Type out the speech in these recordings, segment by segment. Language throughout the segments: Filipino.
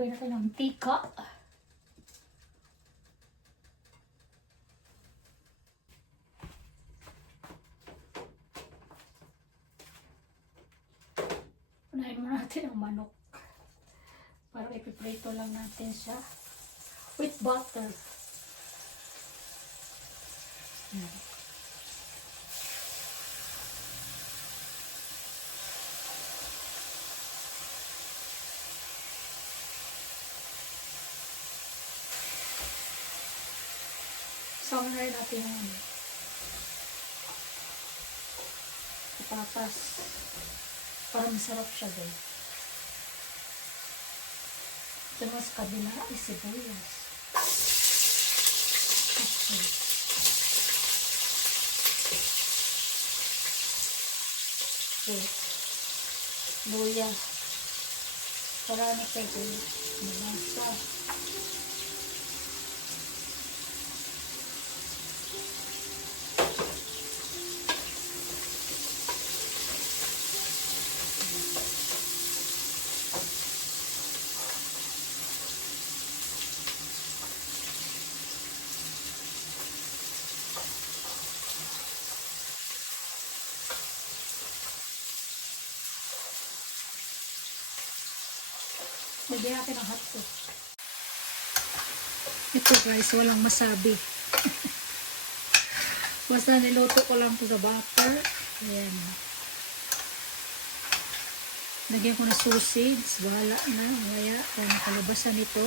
Gawin natin ng tika. Unahin muna natin ang manok. Para ipiprito lang natin siya with butter. Sama na rin natin yung patatas para masarap siya guys. Ito naman sa kabila is sibuyas. Okay. Luya. Marami kayo nabasa. Lagyan natin ang hotdog. Ito guys, walang masabi. Basta niluto ko lang ito sa butter. Ayan. Lagyan ko na sausage. Bahala na. Kaya, kung nakalabasan ito.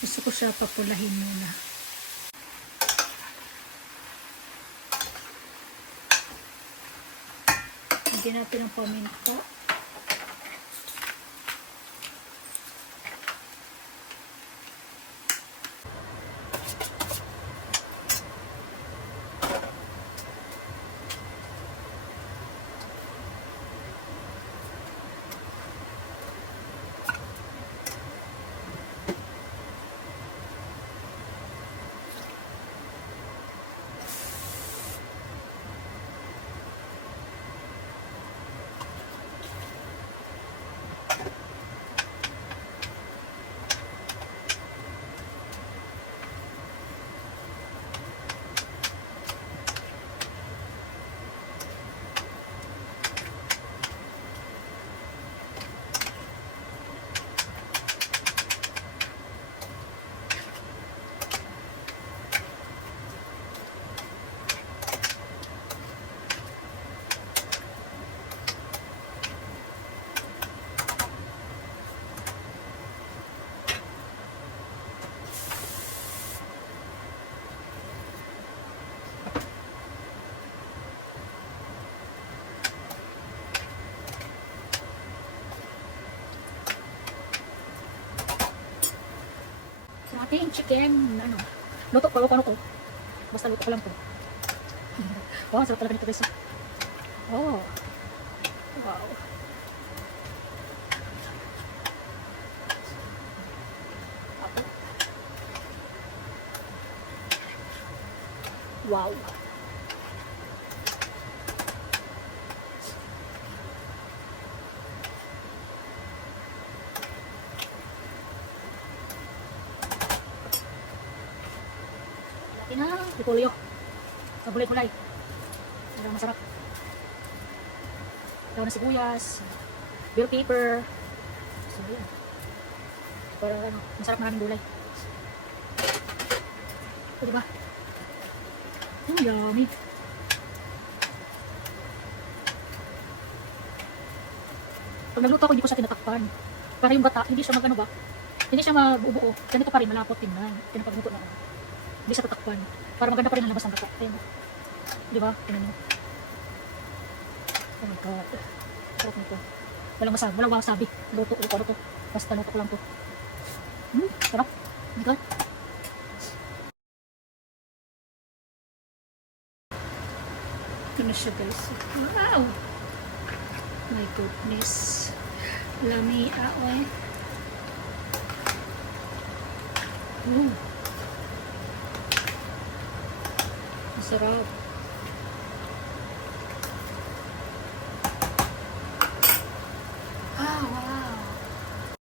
Gusto ko siya papulahin muna. Lagyan natin ang paminta. Ating chicken, ano, luto ko, ano to? Basta luto ko lang to. Wow, sarap talaga nito guys. Oh. Wow. Wow. Na, repolyo. Sa gulay-gulay. Para masarap. Daw na sibuyas. Bell pepper. So, yan. Para ano, masarap maraming gulay. O, diba? Yummy. Pag nagluto ako, hindi ko siya tinatakpan. Para yung bata, hindi siya magano ba? Hindi siya mabubuo. Ganito pa rin, malapot din na. Pinapagluto na ako. Hindi siya tatakpan. Para maganda pa rin ang labas ng kata. Ayun. Diba? Tingnan nyo. Oh my god. Sarap nito. Walang wasabi. Luto to. Basta luto ko lang to. Sarap. Oh my god. Ito na siya guys. Wow! My goodness. Lami aoy. Masarap. Ah, wow.